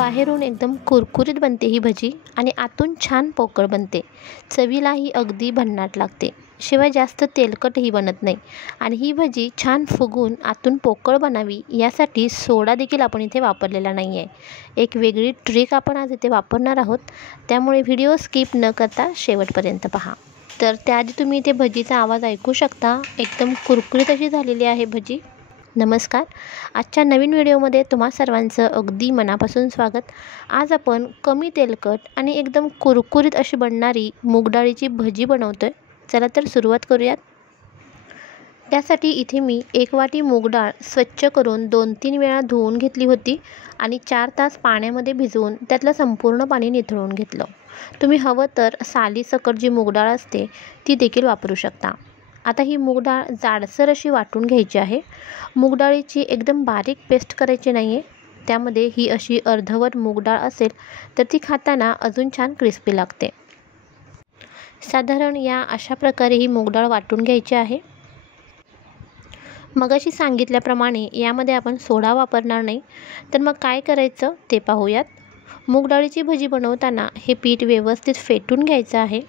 बाहेरून एकदम कुरकुरीत बनते ही भजी आणि आतून छान पोकळ बनते। चवीलाही अगदी भन्नाट लागते, शिवाय जास्त तेलकटही बनत नाही। आणि ही भजी छान फुगून आतून पोकळ बनावी यासाठी सोडा देखील आपण इथे वापरलेला नाही आहे। एक वेगळी ट्रिक आपण आज इथे वापरणार आहोत, त्यामुळे व्हिडिओ स्किप न करता शेवटपर्यंत पहा। तर त्याआधी तुम्ही इथे भजीचा आवाज ऐकू शकता, एकदम कुरकुरीत अशी झालेली आहे भजी। नमस्कार, आजच्या नवीन व्हिडिओमध्ये तुम्हा सर्वांचं अगदी मनापासून स्वागत। आज आपण कमी तेलकट आणि एकदम कुरकुरीत अशी बनणारी मूग डाळीची भजी बनवतोय। चला तर सुरुवात करूयात। त्यासाठी इथे मी 1 वाटी मूग डाळ स्वच्छ करून 2-3 वेळा धुवून घेतली होती आणि 4 तास पाण्यामध्ये भिजवून त्यातलं संपूर्ण पाणी निथळून घेतलं। तुम्ही हवं तर सालीसकट जी मूग डाळ असते ती देखील वापरू शकता। आता ही मूग डाळ जाडसर अशी वाटून घ्यायची आहे। मूग डाळीची एकदम बारीक पेस्ट करायची नाही आहे, त्यामध्ये ही अशी अर्धवट मूग डाळ असेल तर ती खाताना अजून छान क्रिस्पी लागते। साधारण या अशा प्रकारे ही मूग डाळ वाटून घ्यायची आहे। मगाशी सांगितल्याप्रमाणे यामध्ये आपण सोडा वापरणार नाही, तर मग काय करायचं ते पाहूयात। मूग डाळीची भजी बनवताना हे पीठ व्यवस्थित फेटून घ्यायचं आहे।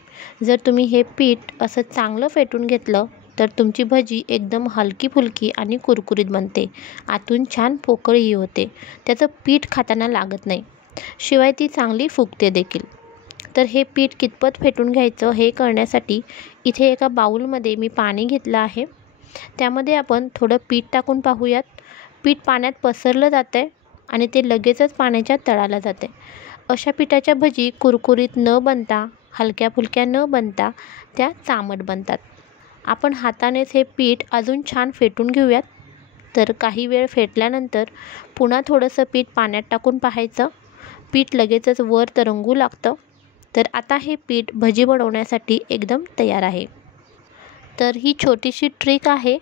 जर तुम्ही हे पीठ असं चांगलं फेटून घेतलं तर तुमची भजी एकदम हलकी फुलकी आणि कुरकुरीत बनते, आतून छान पोकळही होते, त्याचं पीठ खाताना लागत नाही, शिवाय ती चांगली फुगते देखील। तर हे पीठ कितपत फेटून घ्यायचं हे करण्यासाठी इथे एका बाउलमध्ये मी पाणी घेतलं आहे, त्यामध्ये आपण थोडं पीठ टाकून पाहूयात। पीठ पाण्यात पसरलं जातं आहे आणि ते लगेचच पाण्याच्या तळाला जाते। अशा पिठाच्या भजी कुरकुरीत न बनता, हलक्या फुलक्या न बनता त्या चामट बनतात। आपण हातानेच हे पीठ अजून छान फेटून घेऊयात। तर काही वेळ फेटल्यानंतर पुन्हा थोडंसं पीठ पाण्यात टाकून पाहायचं, पीठ लगेचच वर तरंगू लागतं। तर आता हे पीठ भजी बनवण्यासाठी एकदम तयार आहे। तर ही छोटीशी ट्रिक आहे,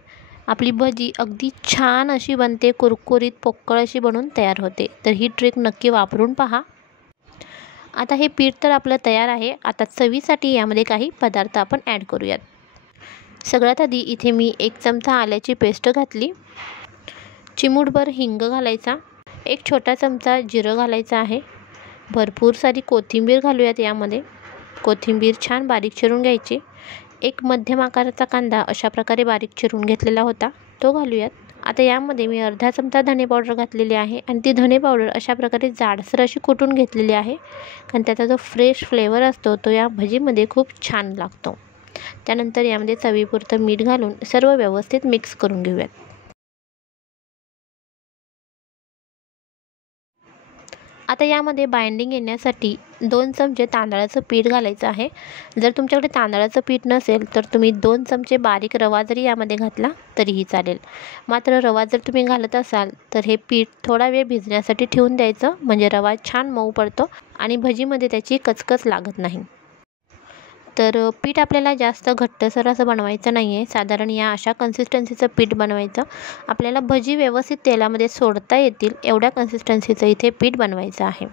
आपली भजी अगदी छान अशी बनते, कुरकुरीत पोकळ अशी बनून तयार होते। तर ही ट्रिक नक्की वापरून पहा। आता हे पीठ तर आपलं तयार आहे। आता चवीसाठी यामध्ये काही पदार्थ आपण ॲड करूयात। सगळ्यात आधी इथे मी 1 चमचा आल्याची पेस्ट घातली, चिमूटभर हिंग घालायचा, 1 छोटा चमचा जिरं घालायचं आहे, भरपूर सारी कोथिंबीर घालूयात यामध्ये। कोथिंबीर छान बारीक चिरून घ्यायची। 1 मध्यम आकाराचा कांदा अशा प्रकारे बारीक चिरून घेतलेला होता, तो घालूयात। आता यामध्ये मी अर्धा चमचा धने पावडर घातलेली आहे आणि ती धने पावडर अशा प्रकारे जाडसर अशी कुटून घेतलेली आहे, कारण त्याचा जो फ्रेश फ्लेवर असतो तो या भजीमध्ये खूप छान लागतो। त्यानंतर यामध्ये चवीपुरतं मीठ घालून सर्व व्यवस्थित मिक्स करून घेऊयात। आता यामध्ये बाइंडिंग येण्यासाठी 2 चमचे तांदळाचं पीठ घालायचं आहे। जर तुमच्याकडे तांदळाचं पीठ नसेल तर तुम्ही 2 चमचे बारीक रवा जरी यामध्ये घातला तरीही चालेल। मात्र रवा जर तुम्ही घालत असाल तर हे पीठ थोडा वेळ भिजण्यासाठी ठेवून द्यायचं, म्हणजे रवा छान मऊ पडतो आणि भजीमध्ये त्याची कचकच लागत नाही। तर पीठ आपल्याला जास्त घट्टसर असं बनवायचं नाही आहे, साधारण या अशा कन्सिस्टन्सीचं पीठ बनवायचं। आपल्याला भजी व्यवस्थित तेलामध्ये सोडता येतील एवढ्या कन्सिस्टन्सीचं इथे पीठ बनवायचं आहे।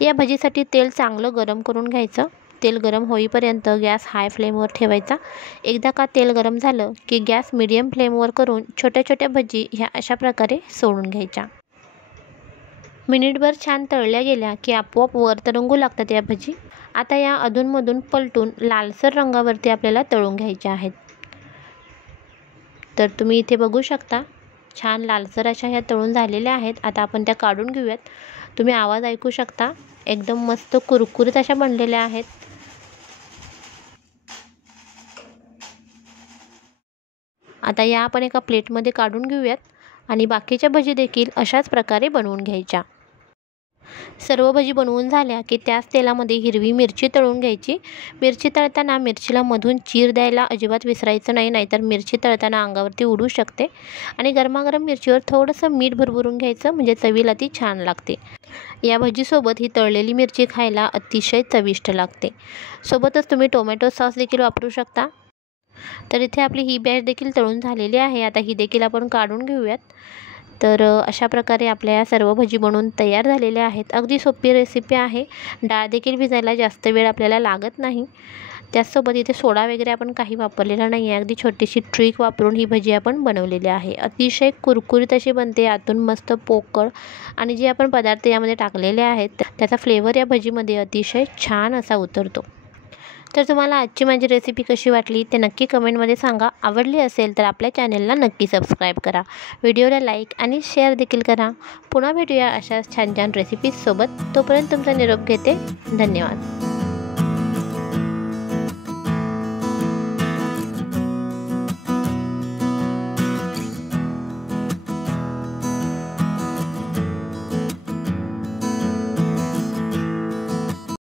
या भजीसाठी तेल चांगलं गरम करून घ्यायचं। तेल गरम होईपर्यंत गॅस हाय फ्लेमवर ठेवायचा। एकदा का तेल गरम झालं की गॅस मीडियम फ्लेमवर करून छोट्या छोट्या भजी ह्या अशा प्रकारे सोडून घ्यायच्या। मिनिटभर छान तळल्या गेल्या की आपोआप वर तरंगू लागतात या भजी। आता या अधूनमधून पलटून लालसर रंगावरती आपल्याला तळून घ्यायच्या आहेत। तर तुम्ही इथे बघू शकता, छान लालसर अशा ह्या तळून झालेल्या आहेत। आता आपण त्या काढून घेऊयात। तुम्ही आवाज ऐकू शकता, एकदम मस्त कुरकुरीत अशा बनलेल्या आहेत। आता या आपण एका प्लेटमध्ये काढून घेऊयात आणि बाकीच्या भजी देखील अशाच प्रकारे बनवून घ्यायच्या। सर्व भजी बनवून झाल्या की त्याच तेलामध्ये हिरवी मिरची तळून घ्यायची। मिरची तळताना मिरचीला मधून चीर द्यायला अजिबात विसरायचं नाही, नाहीतर मिरची तळताना अंगावरती उडू शकते। आणि गरमागरम मिरचीवर थोडंसं मीठ भरभरून घ्यायचं, म्हणजे चवीला ती छान लागते। या भजीसोबत ही तळलेली मिरची खायला अतिशय चविष्ट लागते। सोबतच तुम्ही टोमॅटो सॉस देखील वापरू शकता। तर इथे आपली ही बॅच देखील तळून झालेली आहे। आता ही देखील आपण काढून घेऊयात। तर अशा प्रकारे आपल्या या सर्व भजी बनवून तयार झालेल्या आहेत। अगदी सोपी रेसिपी आहे, डाळ देखील भिजायला जास्त वेळ आपल्याला लागत नाही। त्याचसोबत इथे सोडा वगैरे आपण काही वापरलेला नाही आहे. अगदी छोटीशी ट्रिक वापरून ही भजी आपण बनवलेली आहे. अतिशय कुरकुरीत अशी बनते, आतून मस्त पोकळ, आणि जे आपण पदार्थ यामध्ये टाकलेले आहेत त्याचा फ्लेवर या भजीमध्ये अतिशय छान असा उतरतो. तर तुम्हाला आजची माझी रेसिपी कशी वाटली ते नक्की कमेंटमध्ये सांगा. आवडली असेल तर आपल्या चॅनलला नक्की सबस्क्राईब करा. व्हिडिओला लाईक आणि शेअर देखील करा. पुन्हा भेटूया अशाच छान छान रेसिपीजसोबत. तोपर्यंत तुमचा निरोप घेते. धन्यवाद.